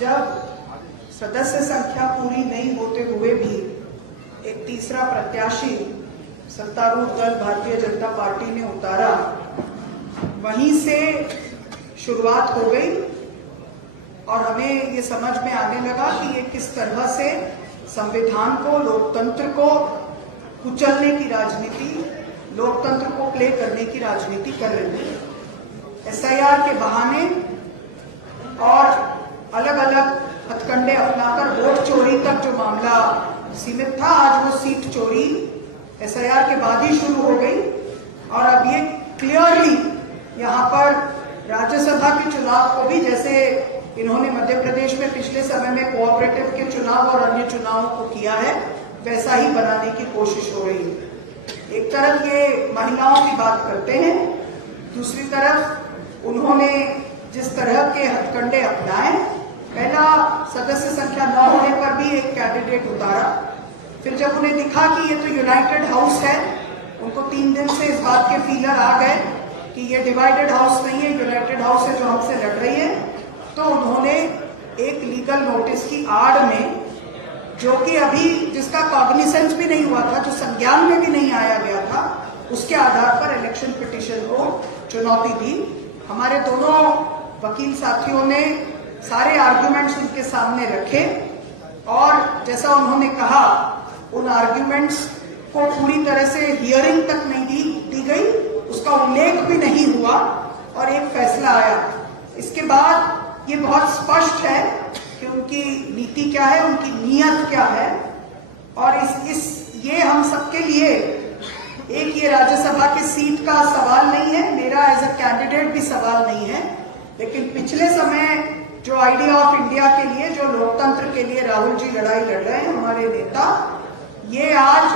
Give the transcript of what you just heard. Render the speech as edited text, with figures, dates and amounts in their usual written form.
जब सदस्य संख्या पूरी नहीं होते हुए भी एक तीसरा प्रत्याशी सत्तारूढ़ दल भारतीय जनता पार्टी ने उतारा, वहीं से शुरुआत हो गई और हमें ये समझ में आने लगा कि ये किस तरह से संविधान को, लोकतंत्र को कुचलने की राजनीति, लोकतंत्र को प्ले करने की राजनीति कर रहे हैं। एसआईआर के बहाने और अलग अलग हथकंडे अपनाकर वोट चोरी तक जो मामला सीमित था, आज वो सीट चोरी एसआईआर के बाद ही शुरू हो गई। और अब ये क्लियरली यहाँ पर राज्यसभा के चुनाव को भी, जैसे इन्होंने मध्य प्रदेश में पिछले समय में कोऑपरेटिव के चुनाव और अन्य चुनावों को किया है, वैसा ही बनाने की कोशिश हो रही है। एक तरफ ये महिलाओं की बात करते हैं, दूसरी तरफ उन्होंने जिस तरह के हथकंडे अपनाए, पहला सदस्य संख्या न होने पर भी एक कैंडिडेट उतारा, फिर जब उन्हें दिखा कि ये तो यूनाइटेड हाउस है, उनको 3 दिन से इस बात के फीलर आ गए कि ये डिवाइडेड हाउस नहीं है, यूनाइटेड हाउस है जो हमसे लड़ रही है, तो उन्होंने एक लीगल नोटिस की आड़ में, जो कि अभी जिसका कॉग्निसेंस भी नहीं हुआ था, जो संज्ञान में भी नहीं आया गया था, उसके आधार पर इलेक्शन पिटीशन को चुनौती दी। हमारे दोनों वकील साथियों ने सारे आर्ग्यूमेंट्स उनके सामने रखे और जैसा उन्होंने कहा, उन आर्ग्यूमेंट्स को पूरी तरह से हियरिंग तक नहीं दी गई, उसका उल्लेख भी नहीं हुआ और एक फैसला आया। इसके बाद ये बहुत स्पष्ट है कि उनकी नीति क्या है, उनकी नीयत क्या है। और ये हम सबके लिए एक ये राज्यसभा की सीट का सवाल नहीं है, मेरा एज अ कैंडिडेट भी सवाल नहीं है, लेकिन पिछले समय जो आइडिया ऑफ इंडिया के लिए, जो लोकतंत्र के लिए राहुल जी लड़ाई लड़ रहे हैं, हमारे नेता, ये आज